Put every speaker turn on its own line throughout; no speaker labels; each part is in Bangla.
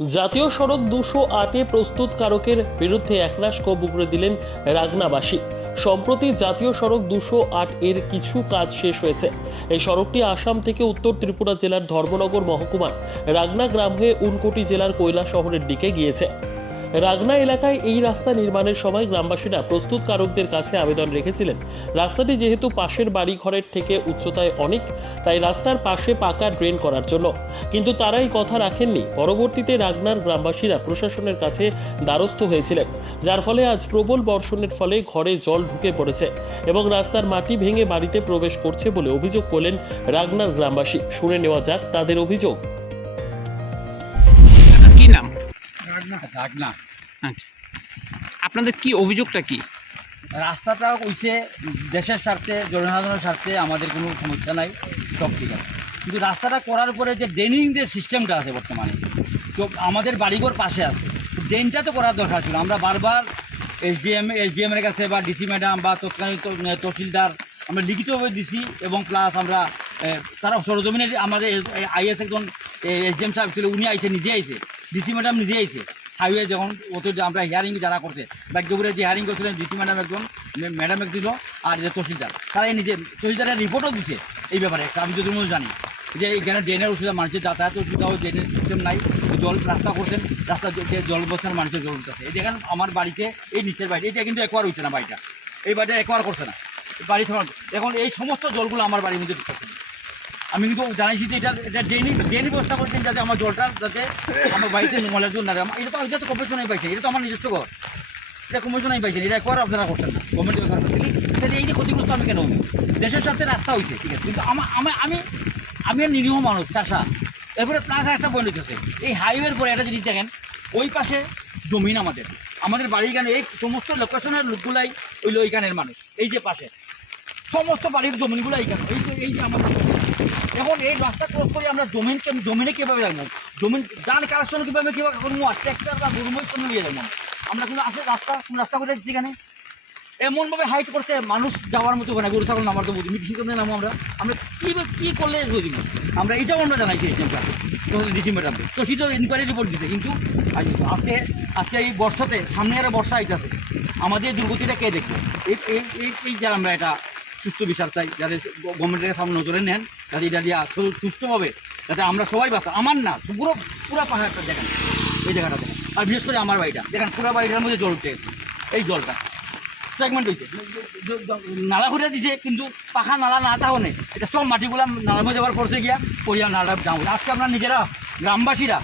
জাতীয় সড়ক দুশো আটে প্রস্তুতকারকের বিরুদ্ধে একনাশ ক্ষোভ উগড়ে দিলেন রাগনাবাসী। সম্প্রতি জাতীয় সড়ক দুশো আট এর কিছু কাজ শেষ হয়েছে। এই সড়কটি আসাম থেকে উত্তর ত্রিপুরা জেলার ধর্মনগর মহকুমার রাগনা গ্রাম হয়ে উনকোটি জেলার কৈলা শহরের দিকে গিয়েছে। রাগনা এলাকায় এই রাস্তা নির্মাণের সময় গ্রামবাসীরা প্রস্তুতকারকদের কাছে আবেদন রেখেছিলেন। রাস্তাটি যেহেতু পাশের বাড়ি ঘরের থেকে উচ্চতায় অনেক, তাই রাস্তার পাশে পাকা ড্রেন করার জন্য। কিন্তু তারা এই কথা রাখেননি। পরবর্তীতে রাগনার গ্রামবাসীরা প্রশাসনের কাছে দ্বারস্থ হয়েছিলেন, যার ফলে আজ প্রবল বর্ষণের ফলে ঘরে জল ঢুকে পড়েছে এবং রাস্তার মাটি ভেঙে বাড়িতে প্রবেশ করছে বলে অভিযোগ করলেন রাগনার গ্রামবাসী। শুনে নেওয়া যাক তাদের অভিযোগ।
কি নাম? আচ্ছা। আপনাদের কি অভিযোগটা কি?
রাস্তাটা কইছে দেশের স্বার্থে জনসাধারণের স্বার্থে আমাদের কোনো সমস্যা নাই সব ঠিক আছে। কিন্তু রাস্তাটা করার পরে যে ড্রেনিং যে সিস্টেমটা আছে বর্তমানে তো আমাদের বাড়িঘর পাশে আছে। ড্রেনটা তো করার দরকার ছিল। আমরা বারবার এসডিএম এসডিএম এর কাছে বা ডিসি ম্যাডাম বা তৎকালীন তো- তহসিলদার আমরা লিখিতভাবে দিছি এবং প্লাস আমরা তারা সরজমিনে আমাদের আইএস একজন এসডিএম সাহেব ছিল উনি আইছে নিজে আইছে। ডিসি ম্যাডাম নিজে আইছে। হাইওয়ে যখন অত আমরা হিয়ারিং যারা করছে বাক্যপুরে যে হিয়ারিং করছিলেন ডিসি ম্যাডাম একজন ম্যাডাম এক দিল আর যে তহসিলদার, তারা নিজে তহসিলদারের রিপোর্টও দিছে এই ব্যাপারে। আমি যদি জানি যে এখানে ড্রেনের অসুবিধা, মানুষের যাতায়াতের অসুবিধা ড্রেনের সিস্টেম নাই। জল রাস্তা করছেন, রাস্তা জল বসার মানুষের জল আছে এই দেখেন আমার বাড়িতে এই নিচের বাড়ি এটা কিন্তু একবার হচ্ছে না বাড়িটা। এই বাড়িটা একবার করছে না। বাড়ি এখন এই সমস্ত জলগুলো আমার বাড়ির মধ্যে ঢুকতেছে। আমি কিন্তু জানাইছি যে এটা এটা ড্রেনিং ড্রেন ব্যবস্থা করছেন যাতে আমার জলটা যাতে আমার বাড়িতে ময়লা জল না এটা তো এটা তো কমিশনাই পাইছে। এটা তো আমার নিজস্ব ঘর। এটা কমিশনাই পাইছেন এটা একবার আপনারা করছেন না। গভর্নমেন্টের ঘর তাহলে এই যে ক্ষতিগ্রস্ত আমি কেন হই দেশের সাথে রাস্তা হয়েছে ঠিক আছে? কিন্তু আমার আমি আমি নিরীহ মানুষ, চাষা। এরপরে প্লাস একটা বই নিতেছে এই হাইওয়ের পরে একটা জিনিস দেখেন, ওই পাশে জমিন আমাদের। আমাদের বাড়ি এখানে এই সমস্ত লোকেশনের লোকগুলাই ওই ওইখানের মানুষ। এই যে পাশে। সমস্ত বাড়ির জমিনগুলো এইখানে এই যে এই যে আমাদের এখন এই রাস্তা ক্রস করে আমরা জমিন জমিনে কীভাবে রাখব? জমিন ডান কালেকশন কীভাবে কীভাবে করব আর ট্র্যাক্টর বা গরুময় কোনো নিয়ে যাব আমরা। কিন্তু আছে রাস্তা রাস্তা করে যাচ্ছি এখানে। এমনভাবে হাইট করতে মানুষ যাওয়ার মতো না। গরু, ছাগল নামার তো বুঝি মিটিং করে নামো আমরা। আমরা কী কী করলে বুঝি আমরা এটাও আমরা জানাইছি এই ডিসি ম্যাডাম তো সেটা ইনকোয়ারি রিপোর্ট দিছে। কিন্তু আজকে আজকে এই বর্ষাতে, সামনে আরও বর্ষা আইতেছে। আমাদের দুর্গতিটা কে দেখবে এই এই এই এই যে আমরা এটা সুস্থ বিচার চাই, যাতে গভর্নমেন্টের সামনে নজরে নেন, যাতে এটা দিয়া সুস্থভাবে যাতে আমরা সবাই বাঁচা আমার না, পুরো পুরো পাহাড়টা দেখেন, এই জায়গাটা দেখেন। আর বিশেষ করে আমার বাড়িটা। দেখেন, পুরো বাড়িটার মধ্যে জল উঠে এই জলটা। ফ্র্যাগমেন্ট হয়েছে নালা ঘুরে দিছে, কিন্তু পাখা নালা না তাও নেই। এটা সব মাটিগুলা নালার মধ্যে আবার পড়ছে গিয়া, পড়িয়া নালা যাও আজকে আপনার নিজেরা গ্রামবাসীরা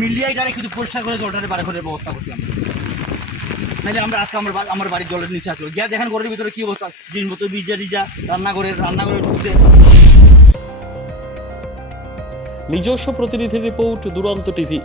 মিলিয়ে এটারে কিছু পরিষ্কার করে জলটারে বারে করে ব্যবস্থা করছি আমরা। নাহলে আমরা আজকে আমার আমার বাড়ির জলের নিচে আসব। গিয়া দেখেন ঘরের ভিতরে কি অবস্থা? জিনিসপত্র, ভিজা টিজা, রান্নাঘরের রান্নাঘরে ঢুকছে।
নিজস্ব প্রতিনিধি রিপোর্ট, দুরন্ত টিভি।